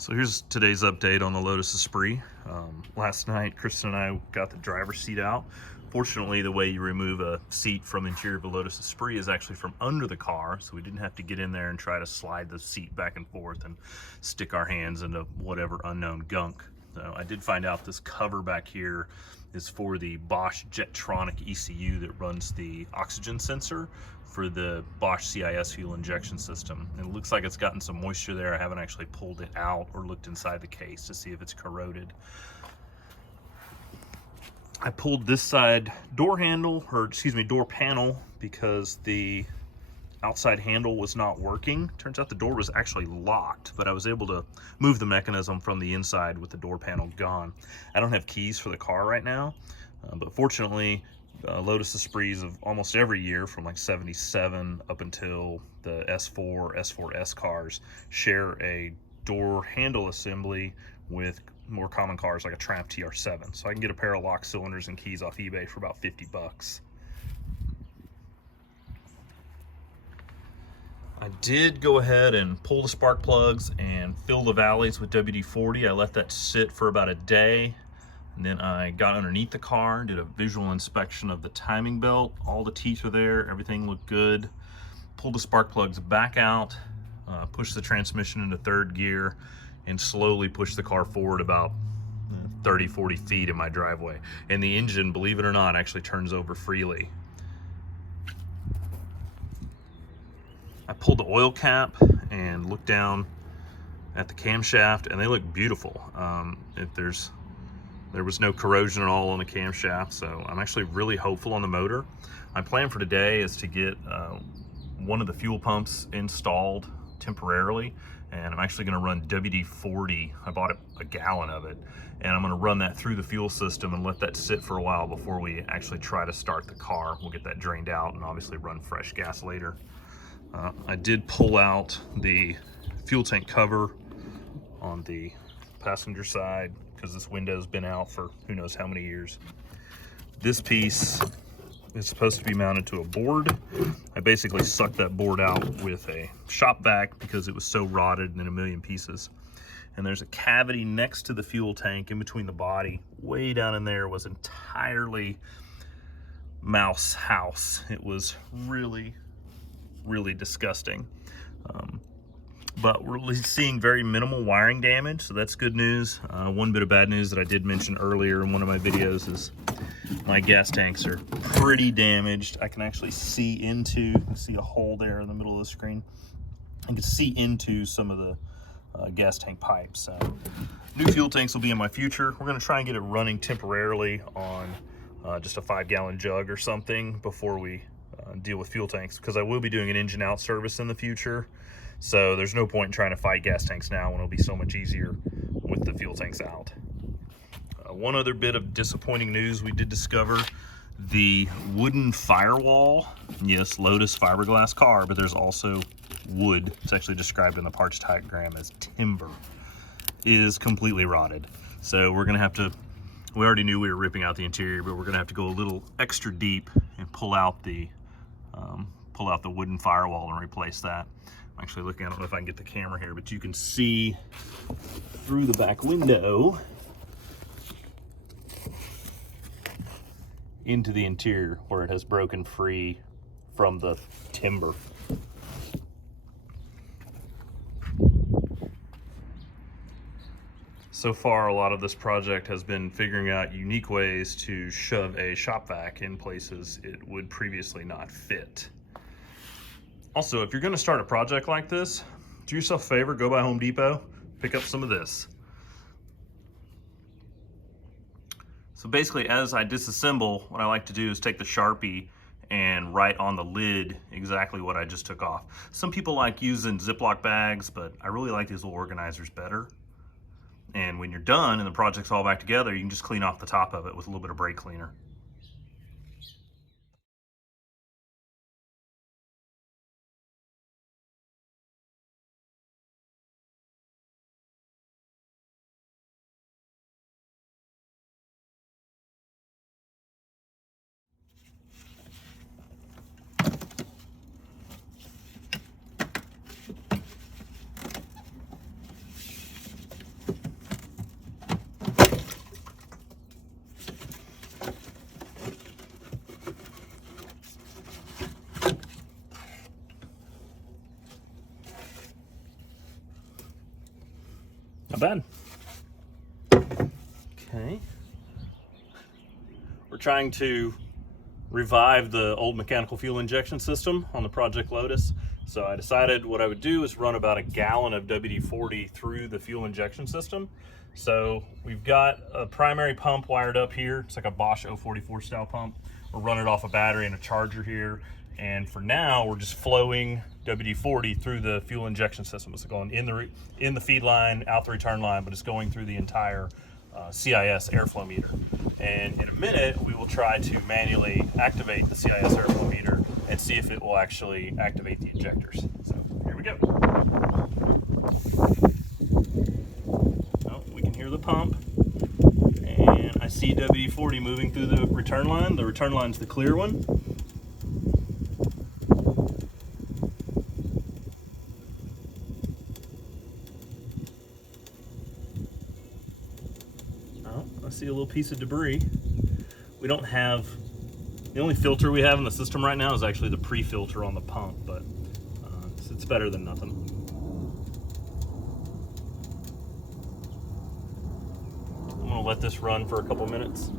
So here's today's update on the Lotus Esprit. Last night, Kristen and I got the driver's seat out. Fortunately, the way you remove a seat from the interior of a Lotus Esprit is actually from under the car, so we didn't have to get in there and try to slide the seat back and forth and stick our hands into whatever unknown gunk. So I did find out this cover back here is for the Bosch Jetronic ECU that runs the oxygen sensor for the Bosch CIS fuel injection system. And it looks like it's gotten some moisture there. I haven't actually pulled it out or looked inside the case to see if it's corroded. I pulled this side door handle, or excuse me, door panel, because the outside handle was not working. Turns out the door was actually locked, but I was able to move the mechanism from the inside with the door panel gone. I don't have keys for the car right now, but fortunately, Lotus Esprits of almost every year from like 77 up until the S4, S4S cars share a door handle assembly with more common cars like a Triumph TR7. So I can get a pair of lock cylinders and keys off eBay for about 50 bucks. I did go ahead and pull the spark plugs and fill the valleys with WD-40. I let that sit for about a day. And then I got underneath the car, did a visual inspection of the timing belt. All the teeth were there, everything looked good. Pulled the spark plugs back out, pushed the transmission into third gear, and slowly pushed the car forward about 30, 40 feet in my driveway. And the engine, believe it or not, actually turns over freely. I pulled the oil cap and looked down at the camshaft, and they look beautiful. There was no corrosion at all on the camshaft, so I'm actually really hopeful on the motor. My plan for today is to get one of the fuel pumps installed temporarily, and I'm actually going to run WD-40. I bought a gallon of it, and I'm going to run that through the fuel system and let that sit for a while before we actually try to start the car. We'll get that drained out and obviously run fresh gas later. I did pull out the fuel tank cover on the passenger side because this window's been out for who knows how many years. This piece is supposed to be mounted to a board. I basically sucked that board out with a shop vac because it was so rotted and in a million pieces. And there's a cavity next to the fuel tank in between the body. Way down in there was entirely mouse house. It was really disgusting. But we're seeing very minimal wiring damage, so that's good news. One bit of bad news that I did mention earlier in one of my videos is my gas tanks are pretty damaged. I can actually see you can see a hole there in the middle of the screen. I can see into some of the gas tank pipes. So new fuel tanks will be in my future. We're gonna try and get it running temporarily on just a 5-gallon jug or something before we deal with fuel tanks, because I will be doing an engine out service in the future. So there's no point in trying to fight gas tanks now when it'll be so much easier with the fuel tanks out. One other bit of disappointing news, we did discover the wooden firewall. Yes, Lotus fiberglass car, but there's also wood. It's actually described in the parts diagram as timber. Is completely rotted. So we're gonna have to, we already knew we were ripping out the interior, but we're gonna have to go a little extra deep and pull out the wooden firewall and replace that. I'm actually looking, I don't know if I can get the camera here, but you can see through the back window into the interior where it has broken free from the timber. So far, a lot of this project has been figuring out unique ways to shove a shop vac in places it would previously not fit. Also, if you're going to start a project like this, do yourself a favor, go by Home Depot, pick up some of this. So basically, as I disassemble, what I like to do is take the Sharpie and write on the lid exactly what I just took off. Some people like using Ziploc bags, but I really like these little organizers better. And when you're done and the project's all back together, you can just clean off the top of it with a little bit of brake cleaner. Not bad. Okay. We're trying to revive the old mechanical fuel injection system on the Project Lotus. So I decided what I would do is run about a gallon of WD-40 through the fuel injection system. So we've got a primary pump wired up here. It's like a Bosch 044 style pump. We're running it off a battery and a charger here. And for now, we're just flowing WD-40 through the fuel injection system. It's going in the feed line, out the return line, but it's going through the entire CIS airflow meter. And in a minute, we will try to manually activate the CIS airflow meter and see if it will actually activate the injectors. So here we go. Oh, we can hear the pump. And I see WD-40 moving through the return line. The return line's the clear one. I see a little piece of debris. We don't have, the only filter we have in the system right now is actually the pre-filter on the pump, but it's better than nothing. I'm gonna let this run for a couple minutes.